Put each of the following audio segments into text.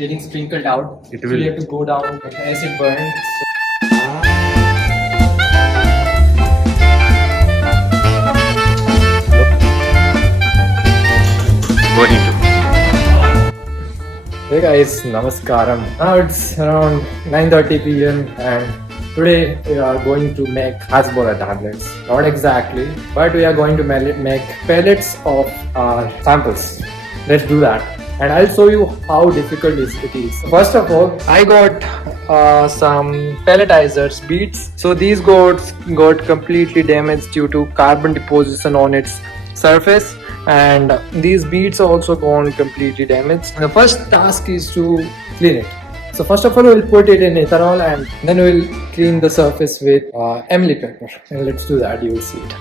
getting sprinkled out. It So will. we have to go down with acid burn. Going to. Hey guys, namaskaram. Now it's around 9:30 p.m. and today we are going to make Hazmola tablets. Not exactly, but we are going to make pellets of our samples. Let's do that. And I'll show you how difficult it is. First of all, I got some pelletizers beads. So these got completely damaged due to carbon deposition on its surface, and these beads are also gone completely damaged. The first task is to clean it. So first of all, we'll put it in ethanol and then we'll clean the surface with emily pepper. And let's do that. You will see it.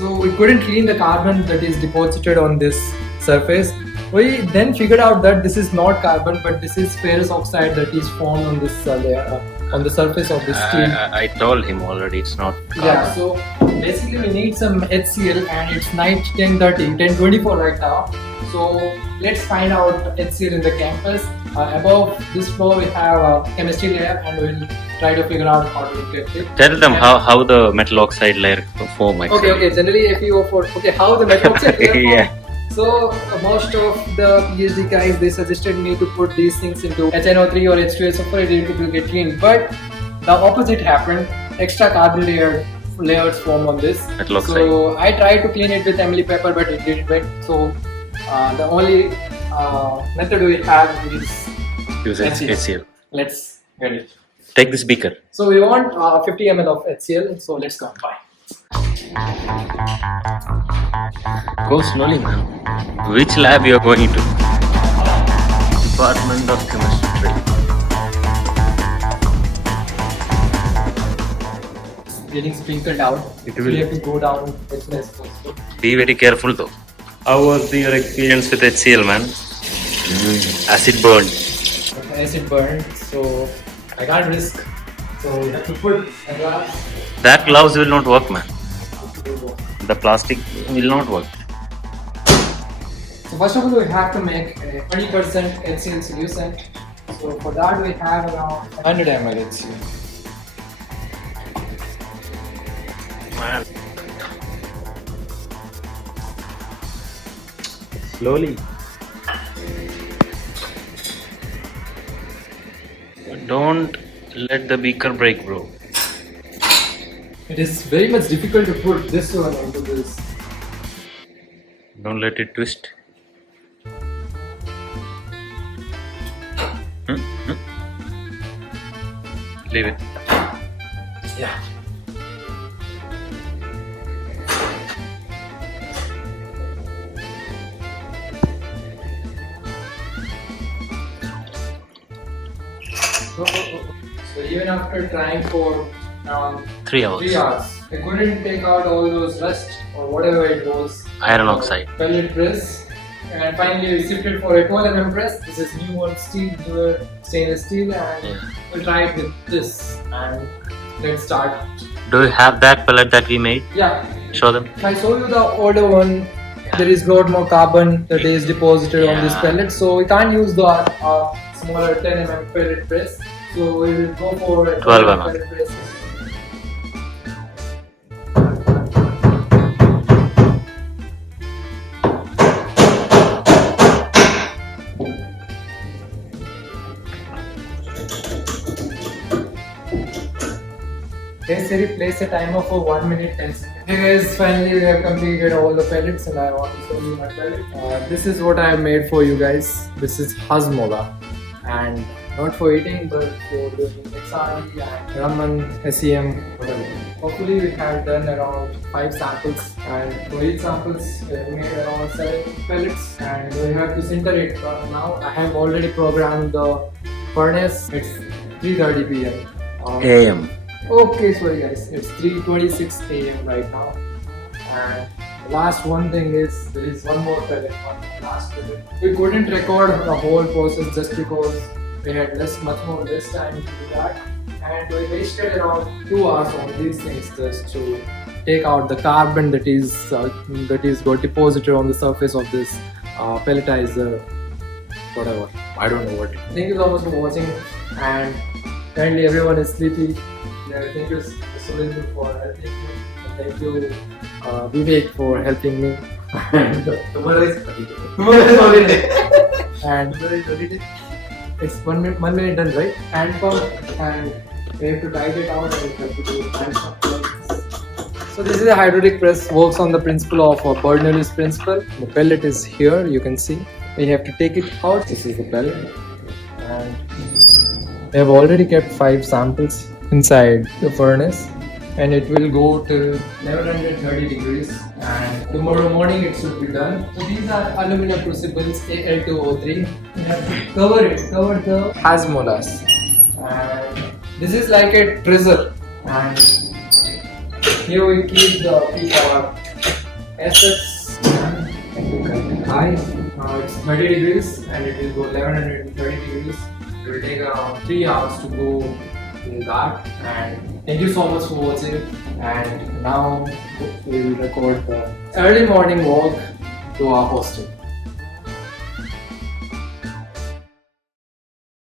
So we couldn't clean the carbon that is deposited on this surface. We then figured out that this is not carbon, but this is ferrous oxide that is formed on this layer, on the surface of this steel. I told him already it's not carbon. Yeah, so basically we need some HCl and it's night 10:30, 10:24 right now. So let's find out HCl in the campus. Above this floor we have a chemistry lab and we'll try to figure out how to get it. Tell them how the metal oxide layer form actually. Okay, generally FeO4. Okay, how the metal oxide layer form. Yeah. So most of the PhD guys, they suggested me to put these things into HNO3 or H2SO for it to get clean, but the opposite happened. Extra carbon layers form on this. Metal oxide. So I tried to clean it with emily pepper, but it didn't work. So the only method we have is Use HCl. Let's get it. Take this beaker. So we want 50 ml of HCl. So let's go. Bye. Go slowly, man. Which lab you are going to? Department of Chemistry. Getting sprinkled out. It So will. we have to go down as soon as possible. Be very careful though. How was your experience with HCl, man? Acid burn. Acid burn, so I can't risk. So we have to put a glass. That gloves will not work, man. The plastic will not work. So first of all, we have to make a 20% HCl solution. So for that, we have around 100 ml HCl. Man. Slowly. Don't let the beaker break, bro. It is very much difficult to put this one into this. Don't let it twist. Leave it. Yeah. So even after trying for around 3 hours. 3 hours, I couldn't take out all those rust or whatever it was. Iron oxide. Pellet press. And finally we shifted for a 12 mm press. This is newer stainless steel, and we'll try it with this. And let's start. Do you have that pellet that we made? Yeah. Show them. If I show you the older one, there is a lot more carbon that is deposited on this pellet, so we can't use the smaller 10 mm pellet press. So we will go for a 12 mm pellet press. Okay, Siri, place a timer for 1 minute 10 seconds. Hey guys, finally we have completed all the pellets and I want to show you my pellet. This is what I have made for you guys. This is Hazmola, and not for eating but for doing XRD and Raman, SEM, whatever. Hopefully we have done around 5 samples, and for each samples we have made around 7 pellets, and we have to sinter it. Now I have already programmed the furnace. It's 3:30 p.m. AM. Okay, sorry guys, it's 3:26 a.m. right now, and last one thing is there is one more pellet, one last pellet. We couldn't record the whole process just because we had much more less time to do that, and we wasted around 2 hours on these things just to take out the carbon that is got deposited on the surface of this pelletizer, whatever. I don't know what. Thank you so much for watching, and currently everyone is sleepy. Yeah, thank you Sulindu for helping me. Thank you Vivek for helping me. Tomorrow is holiday. And it's 1 minute done, right? Hand pump, and we have to tight it out and we have to do hand pump like this. So this is a hydraulic press, works on the principle of Bernoulli's principle. The pellet is here, you can see. We have to take it out. This is the pellet, and we have already kept 5 samples inside the furnace, and it will go to 1130 degrees, and tomorrow morning it should be done. So these are aluminum crucibles Al2O3. We have to cover the Hazmolas, and this is like a treasure, and here we keep our assets. High. It's 30 degrees and it will go 1130 degrees. It will take around 3 hours to go in that. And thank you so much for watching. And now we will record the early morning walk to our hostel.